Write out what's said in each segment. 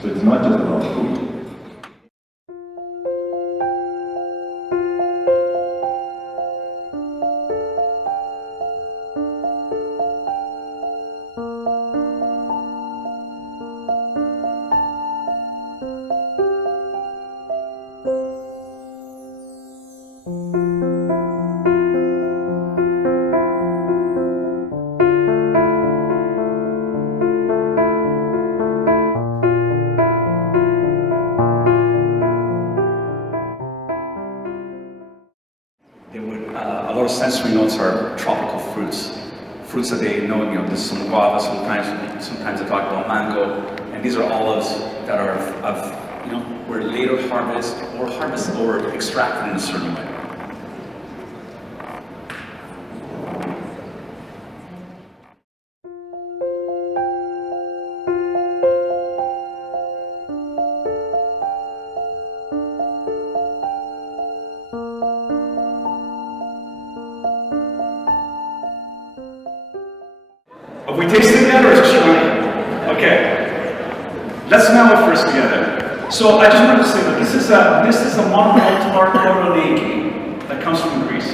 So it's not just about food. A lot of sensory notes are tropical fruits. Fruits that they know, there's some guava, sometimes they talk about mango, and these are olives that are were later harvested or extracted in a certain way. Have we tasted that or is it shiny? Okay. Let's smell it first together. So I just wanted to say that this is a monocultivar Koroneiki that comes from Greece.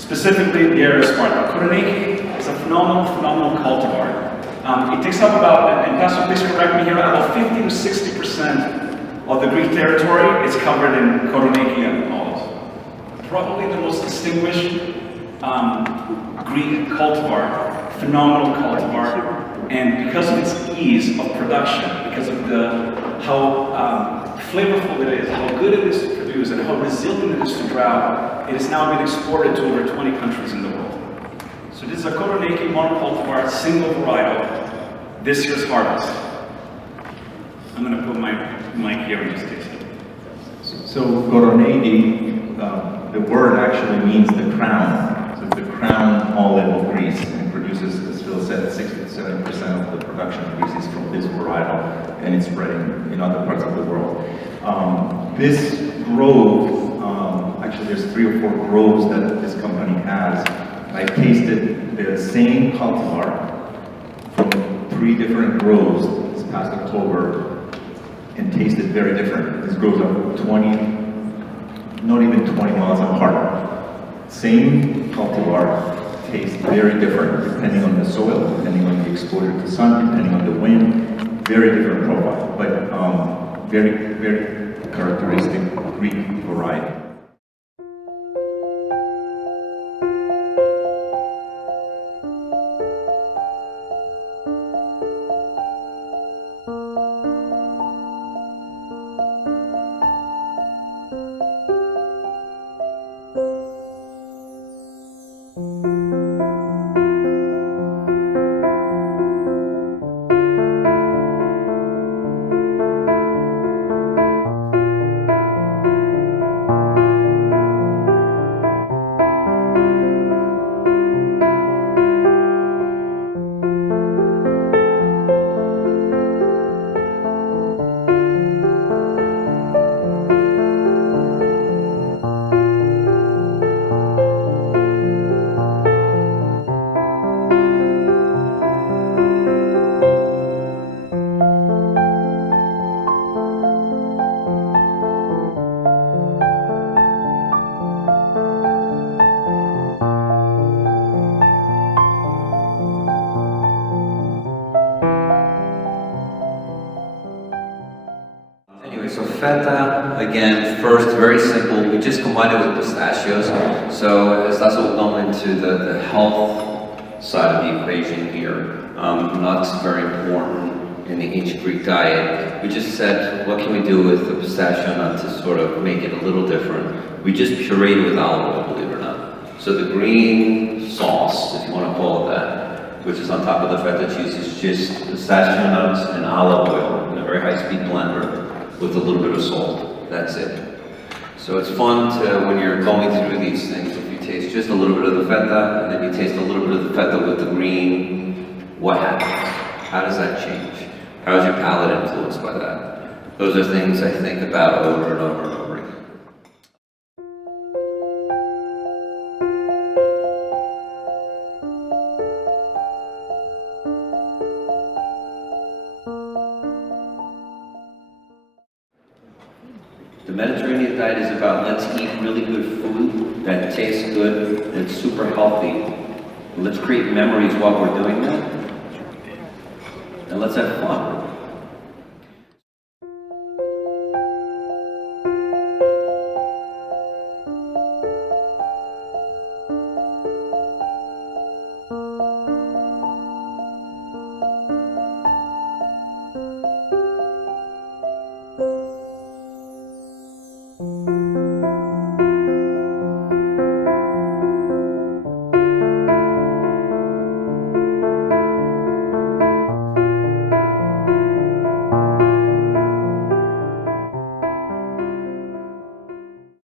Specifically the area of Sparta. Koroneiki is a phenomenal cultivar. It takes up about, and Pastor please correct me here, about 50 to 60% of the Greek territory is covered in Koroneiki and olives. Probably the most distinguished Greek cultivar, phenomenal cultivar, and because of its ease of production, because of how flavorful it is, how good it is to produce, and how resilient it is to drought, it has now been exported to over 20 countries in the world. So this is a Koroneiki monocultivar, single varietal, this year's harvest. I'm going to put my mic here and just taste it. So Koroneiki, the word actually means the crown. So it's the crown olive of Greece, and produces, as Phil said, 60 to 70% of the production of Greece is from this varietal, and it's spreading in other parts of the world. This grove, actually there's 3 or 4 groves that this company has. I tasted the same cultivar from 3 different groves this past October, and tasted very different. These groves are 20, not even 20 miles apart. Same cultivar tastes very different depending on the soil, depending on the exposure to sun, depending on the wind. Very different profile, but very, very characteristic Greek variety. So feta, again, first, very simple. We just combine it with pistachios. So as that's will go into the health side of the equation here. Nuts, very important in the ancient Greek diet. We just said, what can we do with the pistachio nut to sort of make it a little different? We just pureed it with olive oil, believe it or not. So the green sauce, if you want to call it that, which is on top of the feta cheese, is just pistachio nuts and olive oil in a very high-speed blender with a little bit of salt. That's it. So it's fun to, when you're going through these things, if you taste just a little bit of the feta, and then you taste a little bit of the feta with the green, what happens? How does that change? How is your palate influenced by that? Those are things I think about over and over and over again. Mediterranean diet is about let's eat really good food that tastes good, that's super healthy. Let's create memories while we're doing that. And let's have fun,